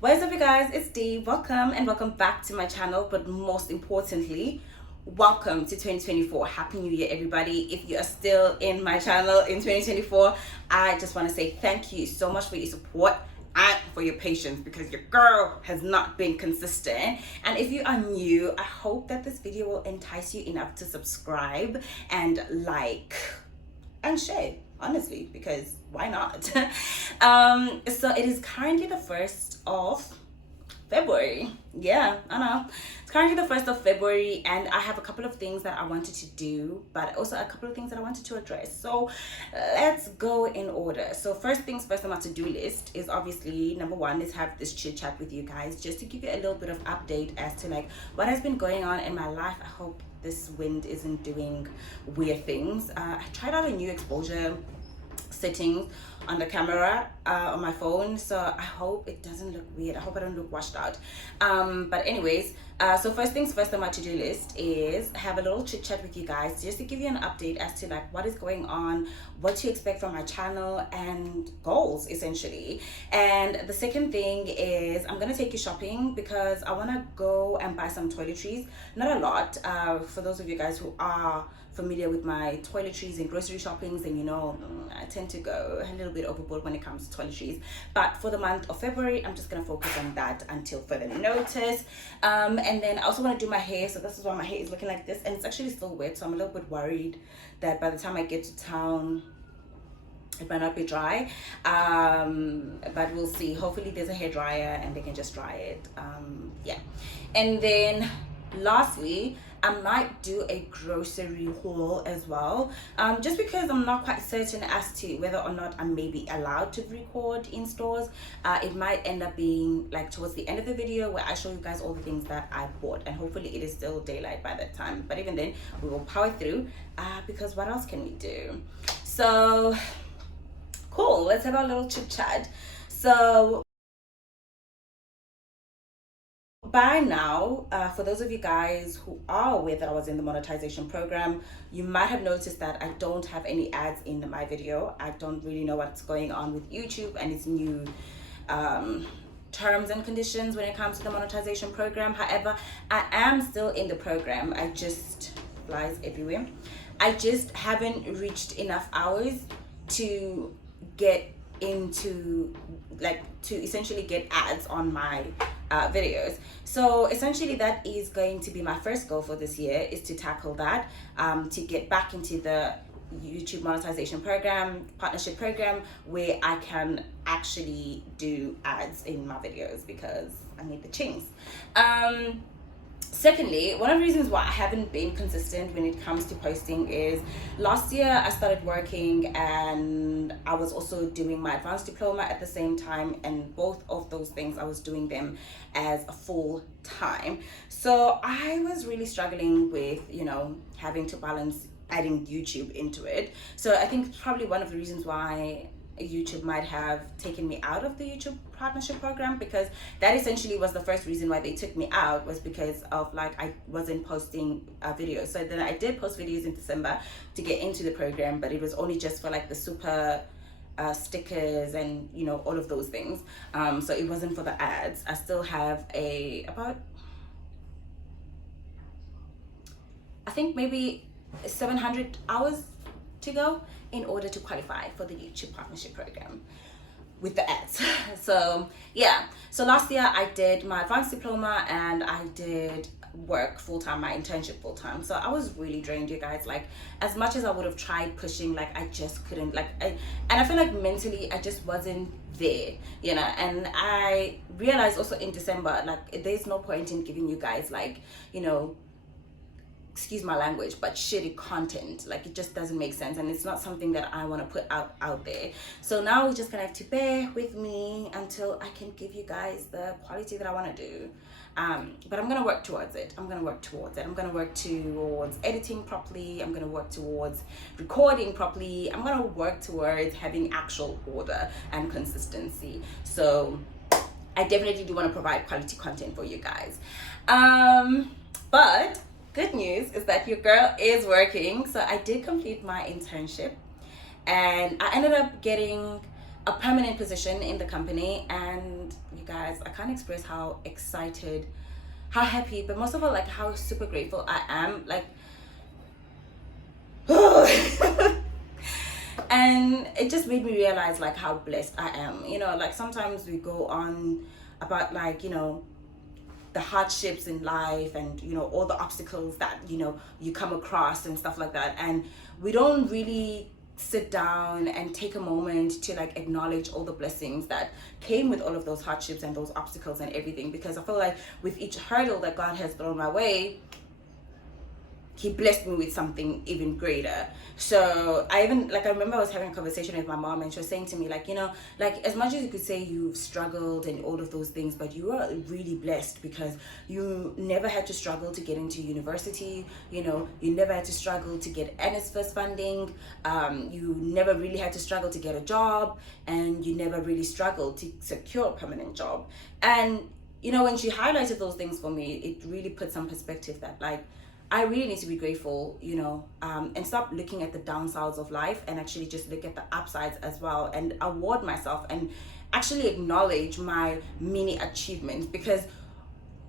What is up, you guys? It's Dee. Welcome and welcome back to my channel, but most importantly, welcome to 2024. Happy New Year, everybody. If you are still in my channel in 2024, I just want to say thank you so much for your support and for your patience, because your girl has not been consistent. And if you are new, I hope that this video will entice you enough to subscribe and like and share, honestly, because why not? So it is currently the 1st of February. Yeah, I know. It's currently the 1st of February, and I have a couple of things that I wanted to do, but also a couple of things that I wanted to address. So let's go in order. So first things first on my to-do list is obviously number one is have this chit chat with you guys, just to give you a little bit of update as to like what has been going on in my life. I hope this wind isn't doing weird things. I tried out a new exposure settings on the camera on my phone, so I hope it doesn't look weird. I hope I don't look washed out. But anyways, so first things first on my to-do list is have a little chit chat with you guys, just to give you an update as to like what is going on, what to expect from my channel, and goals essentially. And the second thing is I'm gonna take you shopping, because I want to go and buy some toiletries. Not a lot. For those of you guys who are familiar with my toiletries and grocery shoppings, then you know I tend to go a little bit overboard when it comes to toiletries. But for the month of February, I'm just gonna focus on that until further notice. And then I also want to do my hair, so this is why my hair is looking like this, and it's actually still wet, so I'm a little bit worried that by the time I get to town it might not be dry, but we'll see. Hopefully there's a hair dryer and they can just dry it. Yeah. And then lastly, I might do a grocery haul as well, just because I'm not quite certain as to whether or not I may be allowed to record in stores. It might end up being like towards the end of the video where I show you guys all the things that I bought, and hopefully it is still daylight by that time. But even then, we will power through, because what else can we do? So cool, let's have our little chit chat. So by now, for those of you guys who are aware that I was in the monetization program, you might have noticed that I don't have any ads in my video. I don't really know what's going on with YouTube and its new terms and conditions when it comes to the monetization program. However, I am still in the program. I just flies everywhere. I just haven't reached enough hours to get into to essentially get ads on my videos. So essentially that is going to be my first goal for this year, is to tackle that, to get back into the YouTube monetization program, partnership program, where I can actually do ads in my videos, because I need the chings. Secondly, one of the reasons why I haven't been consistent when it comes to posting is last year I started working and I was also doing my advanced diploma at the same time, and both of those things I was doing them as a full time. So I was really struggling with, having to balance adding YouTube into it. So I think probably one of the reasons why YouTube might have taken me out of the YouTube partnership program, because that essentially was the first reason why they took me out, was because of I wasn't posting videos. So then I did post videos in December to get into the program, but it was only just for the super stickers and all of those things. So it wasn't for the ads. I still have about I think maybe 700 hours to go in order to qualify for the YouTube partnership program with the ads. So yeah, so last year I did my advanced diploma and I did work full-time, my internship full-time. So I was really drained, you guys. As much as I would have tried pushing, I just couldn't, and I feel like mentally I just wasn't there, and I realized also in December, there's no point in giving you guys excuse my language, but shitty content. It just doesn't make sense, and it's not something that I want to put out there. So now we're just gonna have to bear with me until I can give you guys the quality that I want to do. But I'm gonna work towards it. I'm gonna work towards editing properly. I'm gonna work towards recording properly. I'm gonna work towards having actual order and consistency. So I definitely do want to provide quality content for you guys. But good news is that your girl is working. So I did complete my internship and I ended up getting a permanent position in the company, and you guys, I can't express how excited, how happy, but most of all, like how super grateful I am. Like, and it just made me realize like how blessed I am. You know, like sometimes we go on about like, you know, the hardships in life and, you know, all the obstacles that, you know, you come across and stuff like that, and we don't really sit down and take a moment to like acknowledge all the blessings that came with all of those hardships and those obstacles and everything, because I feel like with each hurdle that God has thrown my way, he blessed me with something even greater. So I remember I was having a conversation with my mom, and she was saying to me, like, you know, like as much as you could say you've struggled and all of those things, but you are really blessed because you never had to struggle to get into university. You know, you never had to struggle to get NSFAS funding. You never really had to struggle to get a job, and you never really struggled to secure a permanent job. And, you know, when she highlighted those things for me, it really put some perspective that like, I really need to be grateful, you know, and stop looking at the downsides of life and actually just look at the upsides as well, and award myself and actually acknowledge my mini achievements. Because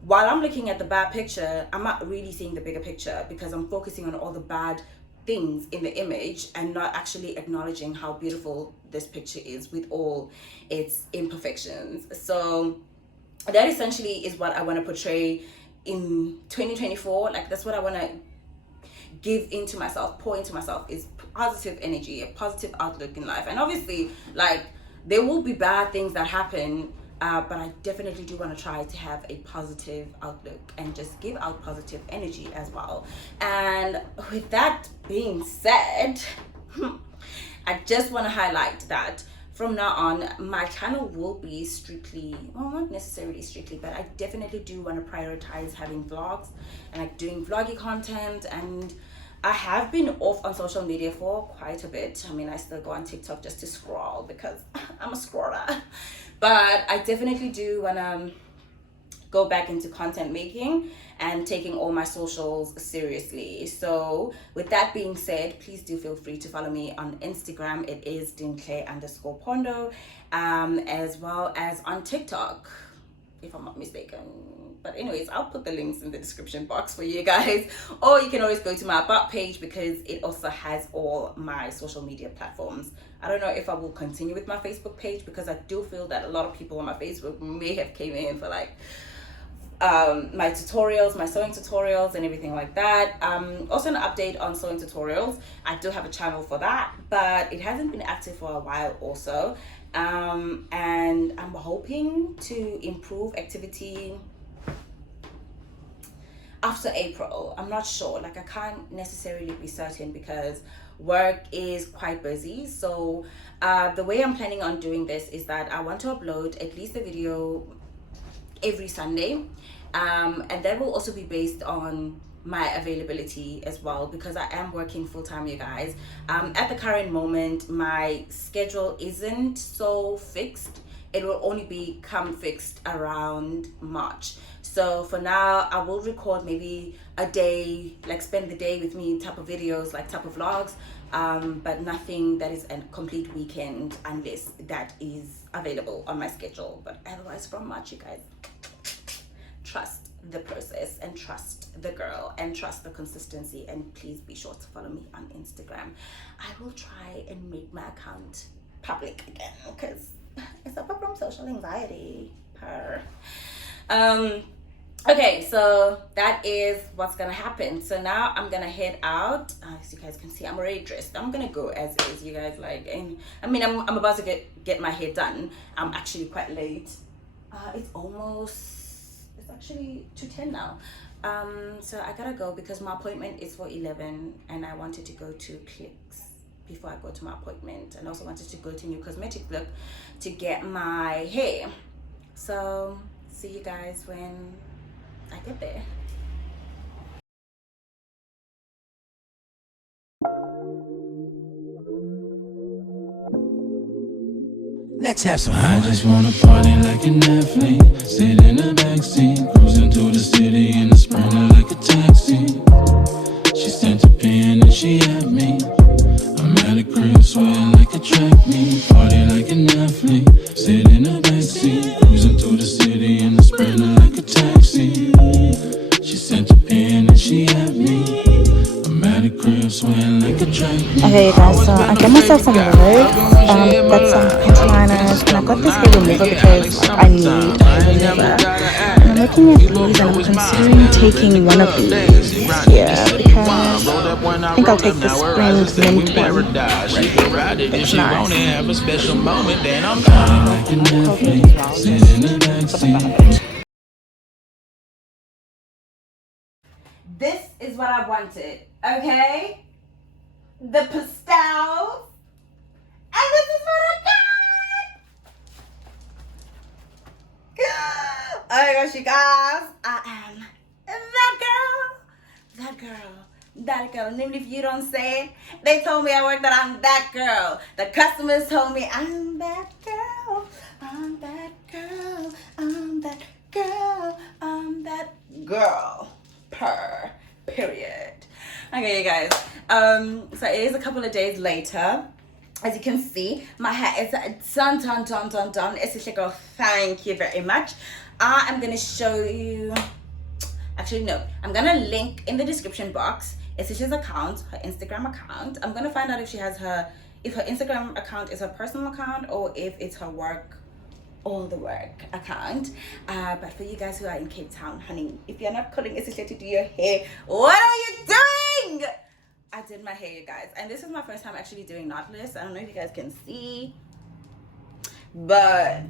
while I'm looking at the bad picture, I'm not really seeing the bigger picture, because I'm focusing on all the bad things in the image and not actually acknowledging how beautiful this picture is with all its imperfections. So that essentially is what I want to portray in 2024. Like that's what I want to give into myself, pour into myself, is positive energy, a positive outlook in life. And obviously, like, there will be bad things that happen, but I definitely do want to try to have a positive outlook and just give out positive energy as well. And with that being said, I just want to highlight that from now on, my channel will be strictly, well, not necessarily strictly, but I definitely do want to prioritize having vlogs and like doing vloggy content. And I have been off on social media for quite a bit. I mean, I still go on TikTok just to scroll because I'm a scroller. But I definitely do want to go back into content making and taking all my socials seriously. So with that being said, please do feel free to follow me on Instagram. It is Dinhle_Pondo, as well as on TikTok, if I'm not mistaken. But anyways, I'll put the links in the description box for you guys, or you can always go to my About page because it also has all my social media platforms. I don't know if I will continue with my Facebook page, because I do feel that a lot of people on my Facebook may have came in for like my tutorials, my sewing tutorials and everything like that. Also an update on sewing tutorials. I do have a channel for that, but it hasn't been active for a while also. And I'm hoping to improve activity after April. I'm not sure, like I can't necessarily be certain because work is quite busy. So the way I'm planning on doing this is that I want to upload at least a video every Sunday, and that will also be based on my availability as well, because I am working full-time, you guys. At the current moment, my schedule isn't so fixed. It will only become fixed around March. So for now, I will record maybe a day, like spend the day with me type of videos, like type of vlogs, but nothing that is a complete weekend unless that is available on my schedule. But otherwise, from March, you guys, trust the process and trust the girl and trust the consistency. And please be sure to follow me on Instagram. I will try and make my account public again because I suffer from social anxiety. Okay, so that is what's gonna happen. So now I'm gonna head out. As you guys can see, I'm already dressed. I'm gonna go as is, you guys. Like, and I mean, I'm about to get my hair done. I'm actually quite late. It's actually 2:10 now. So I gotta go because my appointment is for 11, and I wanted to go to Clicks before I go to my appointment, and also wanted to go to New Cosmetic Look to get my hair. So see you guys when I get there. Let's have some fun. I just wanna party like an athlete. Sit in the backseat, cruising through the city in the Sprinter like a taxi. She sent a pin and she at me. I'm at a crib, sweating like a track meet. Party like an athlete. Sit in the backseat, cruising through the sprinting like a taxi. She sent a pin and she had me. I'm at a crib swaying like a track. Okay, you guys, so I got myself some lube, got some panty liners, and I got this hair remover because like, I need hair remover. And I'm looking at these and I'm considering taking one of these here because I think I'll take the spring mint one. It's nice. This is what I wanted, okay? The pastels. And this is what I got! Oh my gosh, you guys. I am that girl. And even if you don't say it, they told me at work that I'm that girl. The customers told me I'm that girl. I'm that girl. I'm that girl. I'm that girl. Period. Okay, you guys. So it is a couple of days later. As you can see, my hair is done. Esihle girl, thank you very much. I am gonna show you. Actually, no. I'm gonna link in the description box Esihle's account, her Instagram account. I'm gonna find out if her Instagram account is her personal account or if it's her work. All the work account. But for you guys who are in Cape Town, honey, if you're not calling Esihle to do your hair, what are you doing? I did my hair, you guys, and this is my first time actually doing knotless. I don't know if you guys can see, but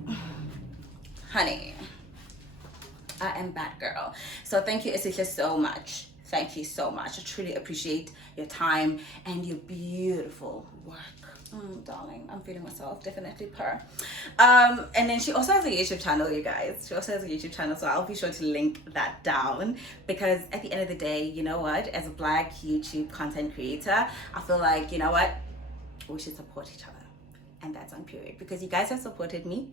honey, I am that girl. So thank you, Esihle, so much. Thank you so much. I truly appreciate your time and your beautiful work. Darling, I'm feeling myself, definitely purr. And then she also has a YouTube channel, you guys. She also has a YouTube channel, so I'll be sure to link that down, because at the end of the day, you know what, as a Black YouTube content creator, I feel like, you know what, we should support each other, and that's on period, because you guys have supported me,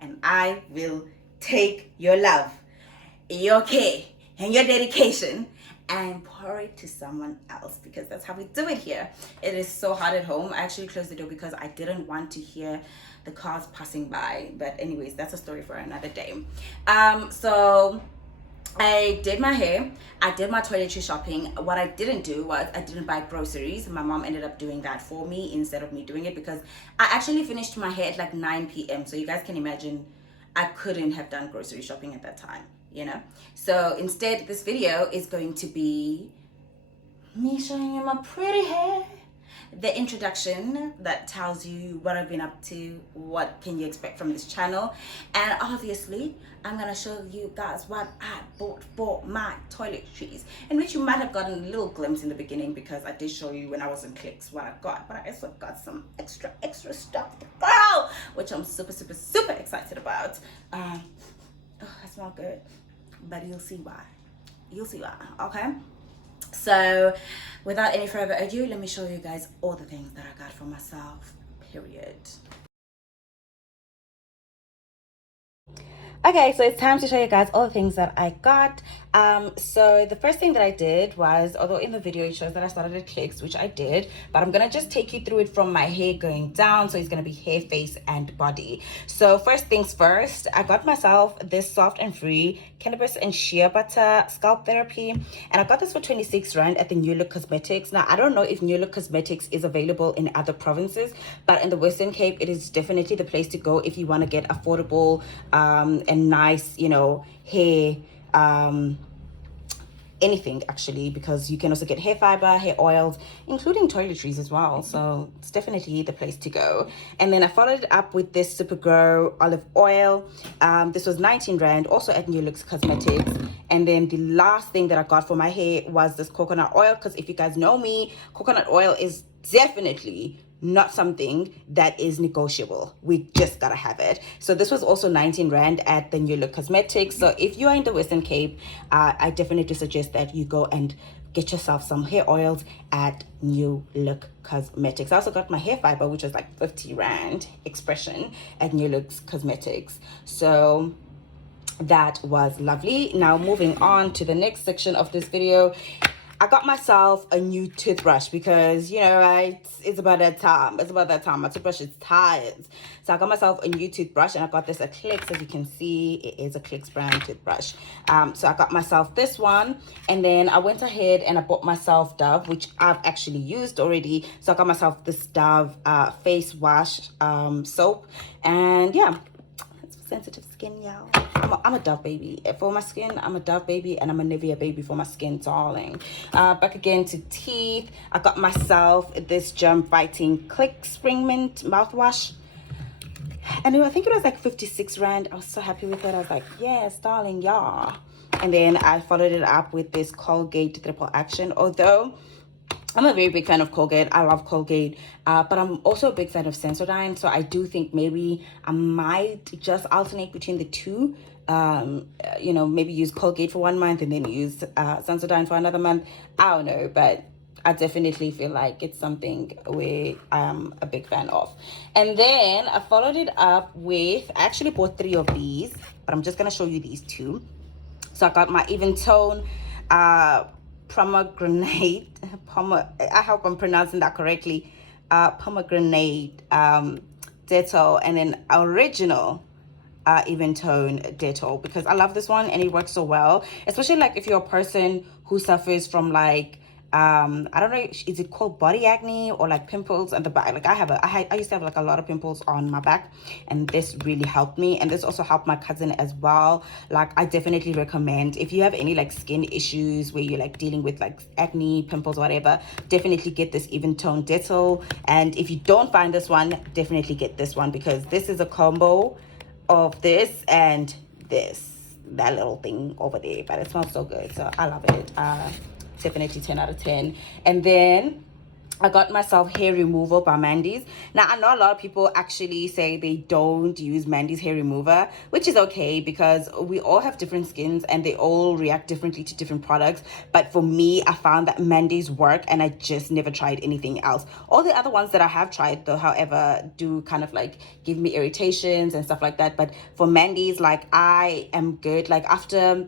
and I will take your love, your care, and your dedication and pour it to someone else, because that's how we do it here. It is so hot at home. I actually closed the door because I didn't want to hear the cars passing by, but anyways, that's a story for another day. So I did my hair, I did my toiletry shopping. What I didn't do was I didn't buy groceries. My mom ended up doing that for me instead of me doing it, because I actually finished my hair at like 9 p.m. So you guys can imagine I couldn't have done grocery shopping at that time, you know. So instead, this video is going to be me showing you my pretty hair, the introduction that tells you what I've been up to, what can you expect from this channel, and obviously I'm gonna show you guys what I bought for my toiletries, in which you might have gotten a little glimpse in the beginning, because I did show you when I was in clicks what I got, but I also got some extra stuff, girl, which I'm super excited about. Oh, I smell good, but you'll see why, okay? So without any further ado, let me show you guys all the things that I got for myself, period. Okay, so it's time to show you guys all the things that I got. So the first thing that I did was, although in the video it shows that I started at clicks, which I did, but I'm gonna just take you through it from my hair going down. So it's gonna be hair, face, and body. So first things first, I got myself this soft and free cannabis and shea butter scalp therapy, and I got this for 26 Rand at the New Look Cosmetics. Now I don't know if New Look Cosmetics is available in other provinces, but in the Western Cape it is definitely the place to go if you want to get affordable and nice, you know, hair, anything actually, because you can also get hair fiber, hair oils, including toiletries as well. So it's definitely the place to go. And then I followed it up with this Supergrow olive oil. This was 19 Rand, also at New Looks Cosmetics. And then the last thing that I got for my hair was this coconut oil, because if you guys know me, coconut oil is definitely not something that is negotiable. We just gotta have it. So this was also 19 Rand at the New Look Cosmetics. So if you are in the Western Cape, I definitely suggest that you go and get yourself some hair oils at New Look Cosmetics. I also got my hair fiber, which was like 50 Rand expression at New Look Cosmetics. So that was lovely. Now moving on to the next section of this video, I got myself a new toothbrush because, you know, right, it's about that time. It's about that time. My toothbrush is tired. So I got myself a new toothbrush, and I got this at Clicks. As you can see, it is a Clicks brand toothbrush. So I got myself this one, and then I went ahead and I bought myself Dove, which I've actually used already. So I got myself this Dove face wash soap, and yeah, sensitive skin, y'all. I'm a Dove baby for my skin. I'm a Dove baby, and I'm a Nivea baby for my skin, darling. Back again to teeth. I got myself this germ fighting Click Spring Mint mouthwash, and I think it was like 56 rand. I was so happy with it. I was like, yes, darling, yeah. And then I followed it up with this Colgate Triple Action. Although I'm a very big fan of Colgate. I love Colgate, but I'm also a big fan of Sensodyne. So I do think maybe I might just alternate between the two. You know, maybe use Colgate for 1 month and then use Sensodyne for another month. I don't know, but I definitely feel like it's something where I'm a big fan of. And then I followed it up with, I actually bought 3 of these, but I'm just going to show you these 2. So I got my Even Tone pomegranate, I hope I'm pronouncing that correctly, pomegranate Dettol, and then original Even Tone Dettol, because I love this one and it works so well, especially like if you're a person who suffers from like I don't know, is it called body acne or like pimples on the back? Like I used to have like a lot of pimples on my back, and this really helped me, and this also helped my cousin as well. Like I definitely recommend, if you have any like skin issues where you're like dealing with like acne, pimples, whatever, definitely get this Even Tone Dettol. And if you don't find this one, definitely get this one, because this is a combo of this and that little thing over there, but it smells so good, so I love it. Definitely 10 out of 10. And then I got myself hair removal by Mandy's. Now, I know a lot of people actually say they don't use Mandy's hair remover, which is okay, because we all have different skins and they all react differently to different products. But for me, I found that Mandy's work, and I just never tried anything else. All the other ones that I have tried, though, however, do kind of like give me irritations and stuff like that. But for Mandy's, like, I am good. Like after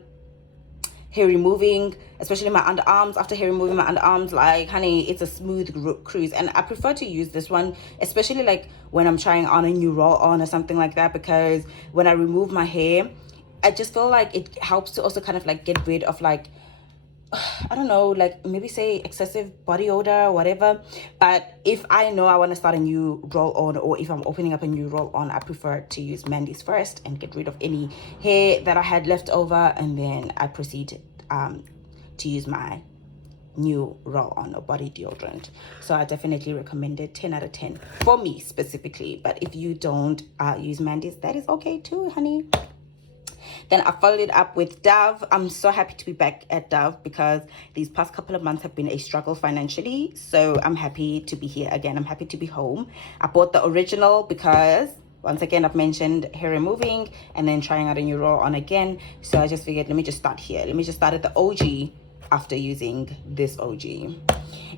hair removing, especially my underarms, after hair removing my underarms, like, honey, it's a smooth cruise. And I prefer to use this one, especially like when I'm trying on a new roll on or something like that, because when I remove my hair, I just feel like it helps to also kind of like get rid of like, I don't know, like maybe say excessive body odor or whatever. But if I know I want to start a new roll on, or if I'm opening up a new roll on, I prefer to use Mandy's first and get rid of any hair that I had left over, and then I proceed to use my new roll on or body deodorant. So I definitely recommend it. 10 out of 10 for me specifically. But if you don't use Mandy's, that is okay too, honey. Then I followed it up with Dove. I'm so happy to be back at Dove, because these past couple of months have been a struggle financially. So I'm happy to be here again. I'm happy to be home. I bought the original because, once again, I've mentioned hair removing and then trying out a new roll on again. So I just figured, let me just start here. Let me just start at the OG after using this OG.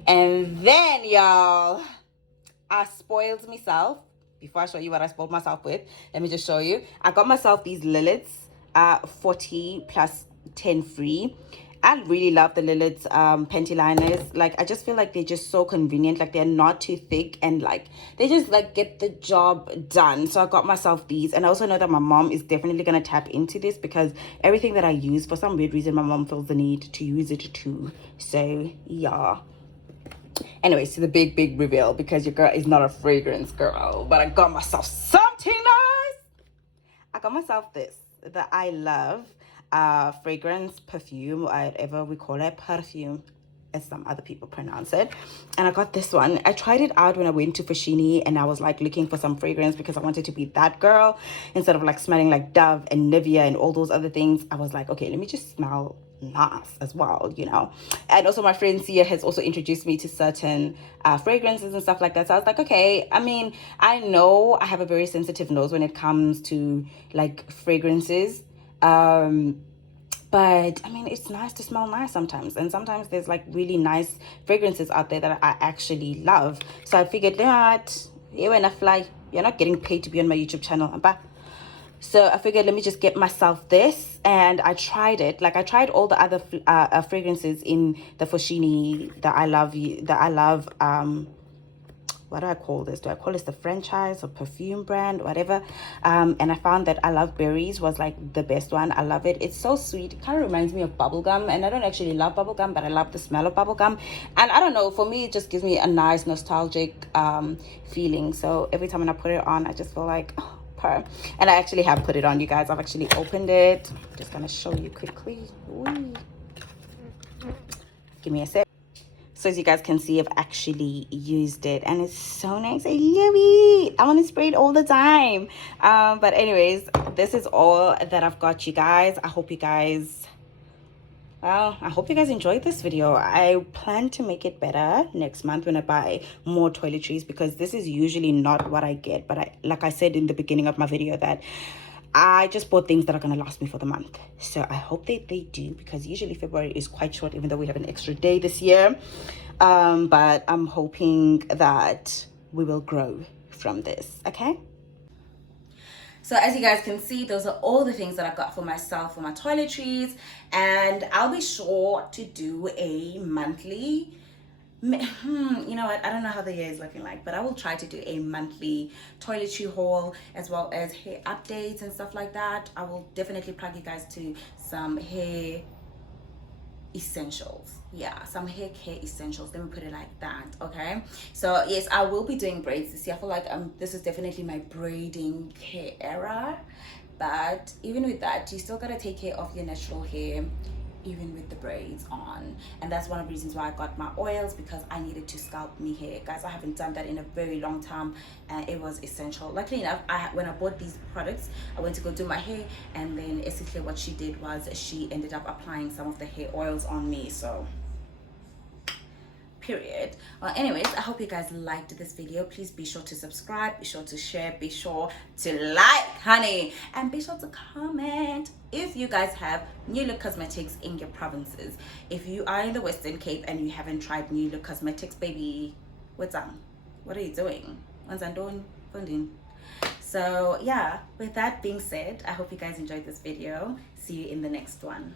And then, y'all, I spoiled myself. Before I show you what I spoiled myself with, let me just show you. I got myself these Liliths, 40 plus 10 free. I really love the Lilith's panty liners. Like, I just feel like they're just so convenient. Like, they're not too thick, and like they just like get the job done. So I got myself these, and I also know that my mom is definitely gonna tap into this, because everything that I use, for some weird reason, my mom feels the need to use it too. So yeah. Anyways, to the big reveal, because your girl is not a fragrance girl, but I got myself something nice. I got myself this, the I Love fragrance, perfume, whatever we call it, perfume as some other people pronounce it. And I got this one. I tried it out when I went to Foschini, and I was like looking for some fragrance because I wanted to be that girl instead of like smelling like Dove and Nivea and all those other things. I was like, okay, let me just smell nice as well, you know. And also my friend Sia has also introduced me to certain fragrances and stuff like that. So I was like, okay, I mean, I know I have a very sensitive nose when it comes to like fragrances. But I mean, it's nice to smell nice sometimes, and sometimes there's like really nice fragrances out there that I actually love. So I figured, you know what, you wanna fly, you're not getting paid to be on my YouTube channel, but So I figured, let me just get myself this, and I tried it. Like, I tried all the other fragrances in the Foschini that I love. What do I call this? Do I call this the franchise or perfume brand, whatever? And I found that I Love Berries was like the best one. I love it. It's so sweet. It kind of reminds me of bubblegum, and I don't actually love bubblegum, but I love the smell of bubblegum. And I don't know, for me, it just gives me a nice nostalgic feeling. So every time when I put it on, I just feel like, oh, purr. And I actually have put it on, you guys. I've actually opened it. I'm just gonna show you quickly. Ooh. Give me a sec. So as you guys can see, I've actually used it, and it's so nice. I love it. I want to spray it all the time. But anyways, this is all that I've got, you guys. I hope you guys enjoyed this video. I plan to make it better next month when I buy more toiletries, because this is usually not what I get. But like I said in the beginning of my video, that I just bought things that are going to last me for the month. So I hope that they do, because usually February is quite short, even though we have an extra day this year. But I'm hoping that we will grow from this, okay? So as you guys can see, those are all the things that I got for myself for my toiletries. And I'll be sure to do a monthly... you know what, I don't know how the year is looking like, but I will try to do a monthly toiletry haul, as well as hair updates and stuff like that. I will definitely plug you guys to some hair essentials. Yeah, some hair care essentials, let me put it like that. Okay, so yes, I will be doing braids this year. I feel like this is definitely my braiding hair era, but even with that, you still gotta take care of your natural hair, even with the braids on. And that's one of the reasons why I got my oils, because I needed to scalp me hair, guys. I haven't done that in a very long time, and it was essential. Luckily enough, when I bought these products, I went to go do my hair, and then Esihle, what she did was she ended up applying some of the hair oils on me. So period. Well, anyways, I hope you guys liked this video. Please be sure to subscribe, be sure to share, be sure to like, honey, and be sure to comment if you guys have New Look Cosmetics in your provinces. If you are in the Western Cape and you haven't tried New Look Cosmetics, baby, what's up? What are you doing? What's I'm doing? Funding. So yeah, with that being said, I hope you guys enjoyed this video. See you in the next one.